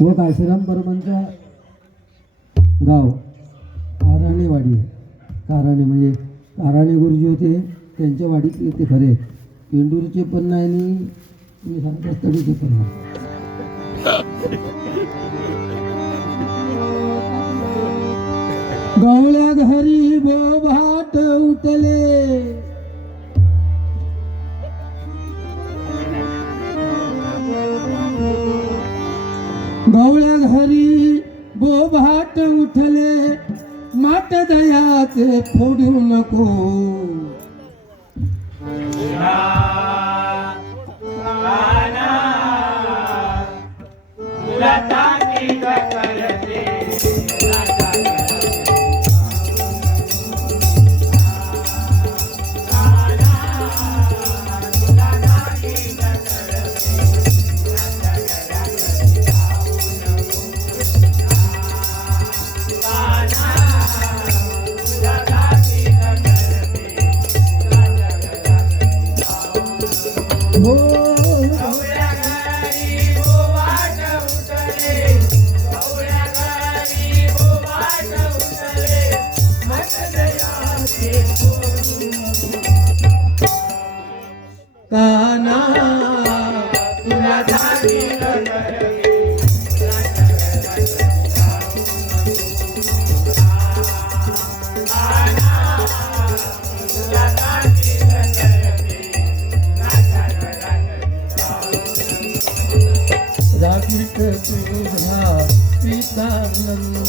व काशीराम परमांचा गाव काराणेवाडी काराणे म्हणजे काराणे गुरुजी होते त्यांच्या वाडीतले ते खरे पेंडूरचे पण नाही आणि मी सांगतो तडीचे पण नाही. गवळ्या घरी बोभाट उठले. हरी घरी बोभाट उठले माट दयाचे फोडू नको. राखीत तुझा पितानंद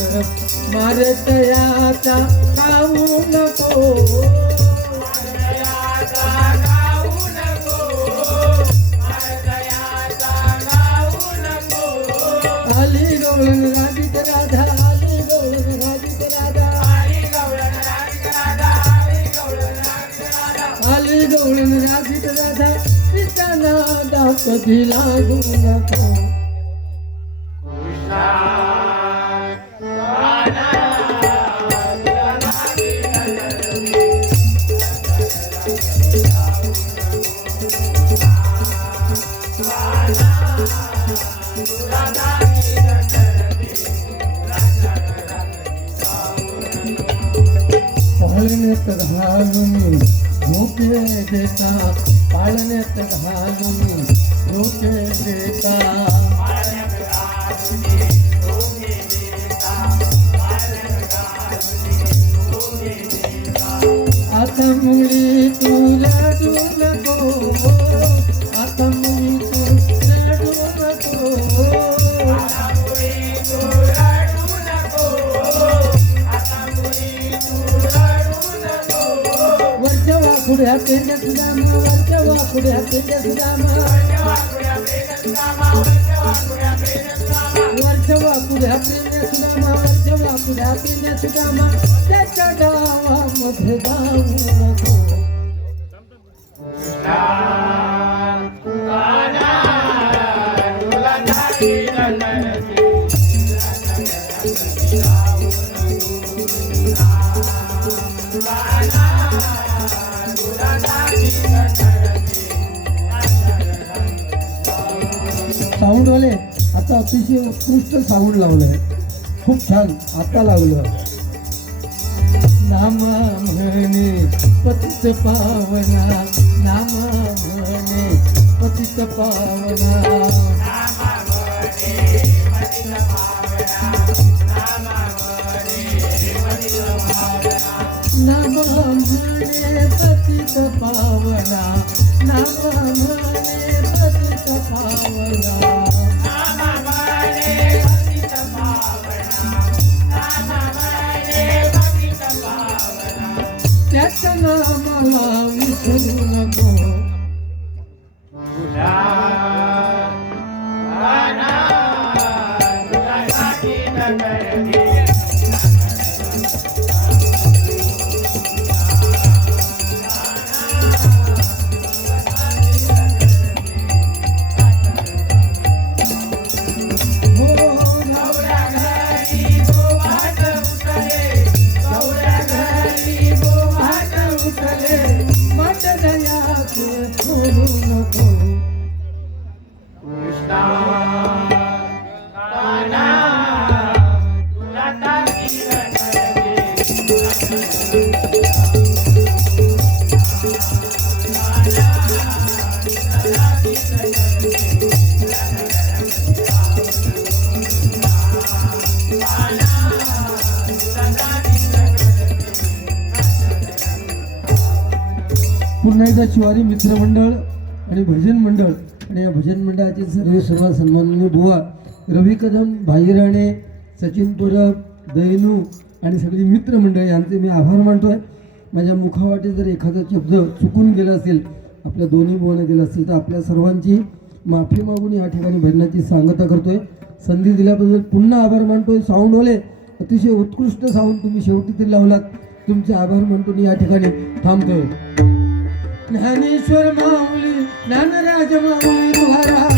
मारतयाचा खाऊ नको आली गवळण राजीत राधा आली गवळण राजीत राधा आली गवळण राजीत राधा तिचा नादा कधी लागू नको. पाळण्यात घालून झोके देता पाळण्यात घालून झोके देता वाकुड्या पेंड्या गामा वरच्या वाकुड्या पेंड्या गामा वरच्या वाकुड्या पेंड्या गामा वरच्या वाकुड्या पेंड्या गामा त्याच्या गावामध्ये जाऊ साऊंडवाले आता अतिशय उत्कृष्ट साऊंड लावलंय. खूप छान आता लावलं नामा म्हणे पतित पावना. नामा म्हणे पतित पावना म्हणे पतित पावना. नाम म्हणे पतित पावना. त्याच्या नामाला विसरू नको. पुन्हा एकदा शिवाजी मित्रमंडळ. आणि भजन मंडळ आणि या भजन मंडळाचे सर्व सर्व सन्माननीय बुवा रवी कदम भाई राणे सचिन परब दैनू आणि सगळी मित्रमंडळ यांचे मी आभार मानतोय. माझ्या मुखावाटे जर एखादा शब्द चुकून गेला असेल आपल्या दोन्ही बुवाने गेला असेल तर आपल्या सर्वांची माफी मागून या ठिकाणी भजनाची सांगता करतोय. संधी दिल्याबद्दल पुन्हा आभार मानतोय. साऊंडवाले अतिशय उत्कृष्ट साऊंड तुम्ही शेवटी तरी लावलात. तुमचे आभार मानतो मी या ठिकाणी थांबतोय. ज्ञानेश्वर નાનરાજમાં હરા.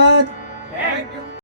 salamat!